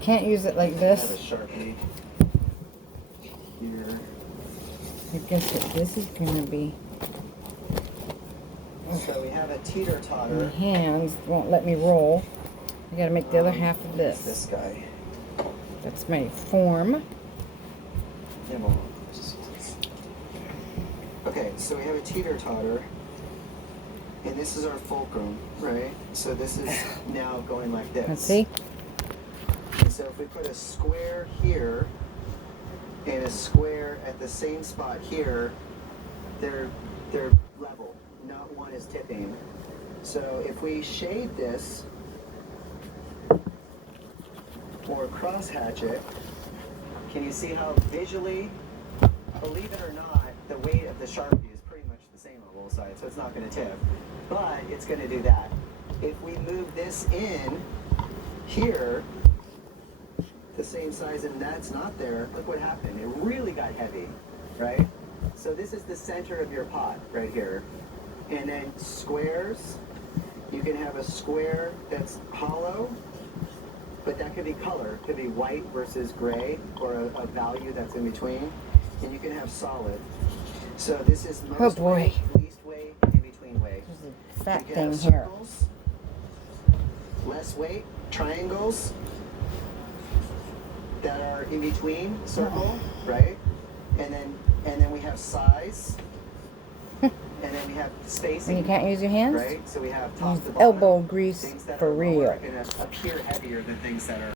Can't use it like have a this. Sharpie here. I guess this is gonna be. So we have a teeter My totter. hands won't let me roll. I gotta make the other half of This this. guy. That's my form. Yeah, well, okay, so we have a teeter totter, and this is our fulcrum, right? So this is now going like this. Let's see. And so if we put a square here and a square at the same spot here, they're level. Not one is tipping. So if we shade this or cross hatch it, can you see how visually, believe it or not, the weight of the Sharpie is pretty much the same on both sides, so it's not going to tip. But it's going to do that. If we move this in here, the same size, and that's not there, look what happened. It really got heavy, right? So this is the center of your pot right here. And then squares, you can have a square that's hollow, but that could be color. It could be white versus gray, or a value that's in between. And you can have solid. So this is most weight, least weight, in between weight. There's a fat You can thing have here. circles, less weight, triangles that are in between circle, right? And then we have size, and then we have spacing. And you can't use your hands? Right? So we have top Use to bottom. elbow grease Things that for are lower real. are going to appear heavier than things that are